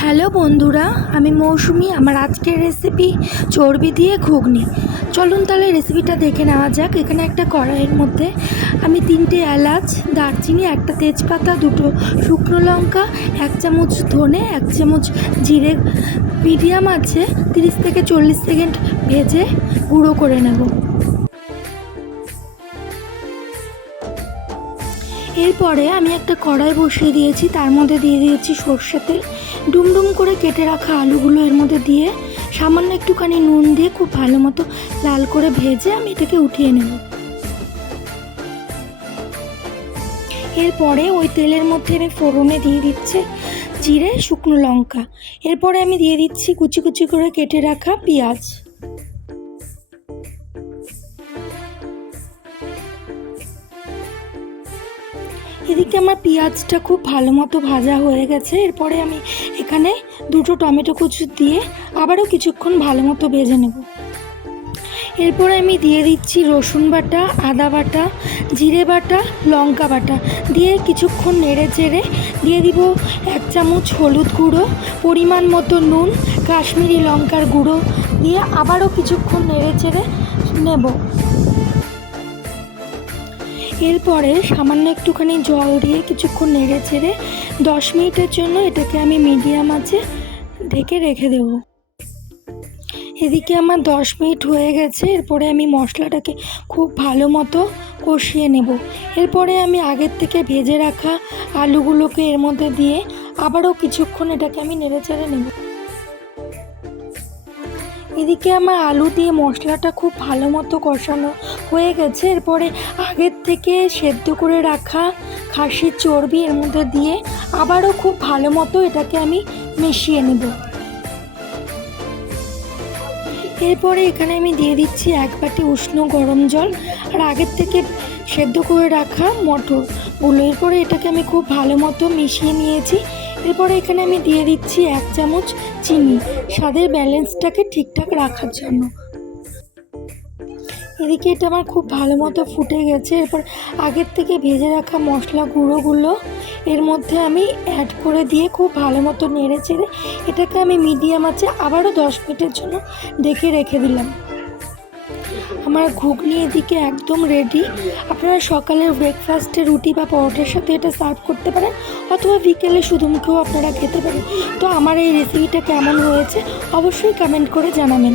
Hello বন্ধুরা, আমি মৌসুমি। আমার আজকের রেসিপি চর্বি দিয়ে ঘুগনি। চলুন তাহলে রেসিপিটা দেখে নেওয়া যাক। এখানে একটা কড়াইয়ের মধ্যে আমি 3টে এলাচ, দারচিনি, একটা তেজপাতা, 2টো শুকনো লঙ্কা, 1 চামচ ধনে, 1 চামচ জিরে মিডিয়াম আছে 30 থেকে 40 সেকেন্ড ভেজে গুঁড়ো করে নেব। এরপরে আমি একটা কড়াই বসিয়ে দিয়েছি, তার মধ্যে দিয়ে দিয়েছি সর্ষের তেল। ডুমডুম করে কেটে রাখা আলুগুলো এর মধ্যে দিয়ে সামান্য একটুখানি নুন দিয়ে খুব ভালো মতো লাল করে ভেজে আমি এটাকে উঠিয়ে নেব। এরপরে ওই তেলের মধ্যে আমি ফোড়নে দিয়ে দিচ্ছি জিরে, শুকনো লঙ্কা। এরপরে আমি দিয়ে দিচ্ছি কুচি কুচি করে কেটে রাখা পেঁয়াজ। এদিকে আমার পেঁয়াজটা খুব ভালো মতো ভাজা হয়ে গেছে। এরপরে আমি এখানে 2টো টমেটো কুচি দিয়ে আবারও কিছুক্ষণ ভালো মতো ভেজে নেব। এরপরে আমি দিয়ে দিচ্ছি রসুন বাটা, আদা বাটা, জিরে বাটা, লঙ্কা বাটা দিয়ে কিছুক্ষণ নেড়ে চেড়ে দিয়ে দিব 1 চামচ হলুদ গুঁড়ো, পরিমাণ মতো নুন, কাশ্মীরি লঙ্কার গুঁড়ো দিয়ে আবারও কিছুক্ষণ নেড়ে চেড়ে নেব। এরপরে সামান্য একটুখানি জল দিয়ে কিছুক্ষণ নেড়ে চেড়ে 10 মিনিটের জন্য এটাকে আমি মিডিয়াম আঁচে ঢেকে রেখে দেব। এদিকে আমার 10 মিনিট হয়ে গেছে। এরপরে আমি মশলাটাকে খুব ভালো মতো কষিয়ে নেব। এরপরে আমি আগের থেকে ভেজে রাখা আলুগুলোকে এর মধ্যে দিয়ে আবারও কিছুক্ষণ এটাকে আমি নেড়ে চেড়ে নেব। এদিকে আমার আলু দিয়ে মশলাটা খুব ভালো মতো কষানো হয়ে গেছে। এরপরে আগের থেকে সেদ্ধ করে রাখা খাসির চর্বি এর মধ্যে দিয়ে আবারও খুব ভালো মতো এটাকে আমি মিশিয়ে নেব। এরপরে এখানে আমি দিয়ে দিচ্ছি 1 বাটি উষ্ণ গরম জল আর আগের থেকে সেদ্ধ করে রাখা মটরগুলো। এরপরে এটাকে আমি খুব ভালো মতো মিশিয়ে নিয়েছি। এরপরে এখানে আমি দিয়ে দিচ্ছি 1 চামচ চিনি, স্বাদের ব্যালেন্সটাকে ঠিকঠাক রাখার জন্য। এদিকে এটা আমার খুব ভালো মতো ফুটে গেছে। এরপর আগের থেকে ভেজে রাখা মশলা গুঁড়োগুলো এর মধ্যে আমি অ্যাড করে দিয়ে খুব ভালো মতো নেড়ে চেড়ে এটাকে আমি মিডিয়াম আঁচে আবারও 10 মিনিটের জন্য ঢেকে রেখে দিলাম। আমার ঘুগনি এদিকে একদম রেডি। আপনারা সকালের ব্রেকফাস্টে রুটি বা পরোটার সাথে এটা সার্ভ করতে পারেন, অথবা বিকেলে শুধু মুখেও আপনারা খেতে পারেন। তো আমার এই রেসিপিটা কেমন হয়েছে অবশ্যই কমেন্ট করে জানাবেন।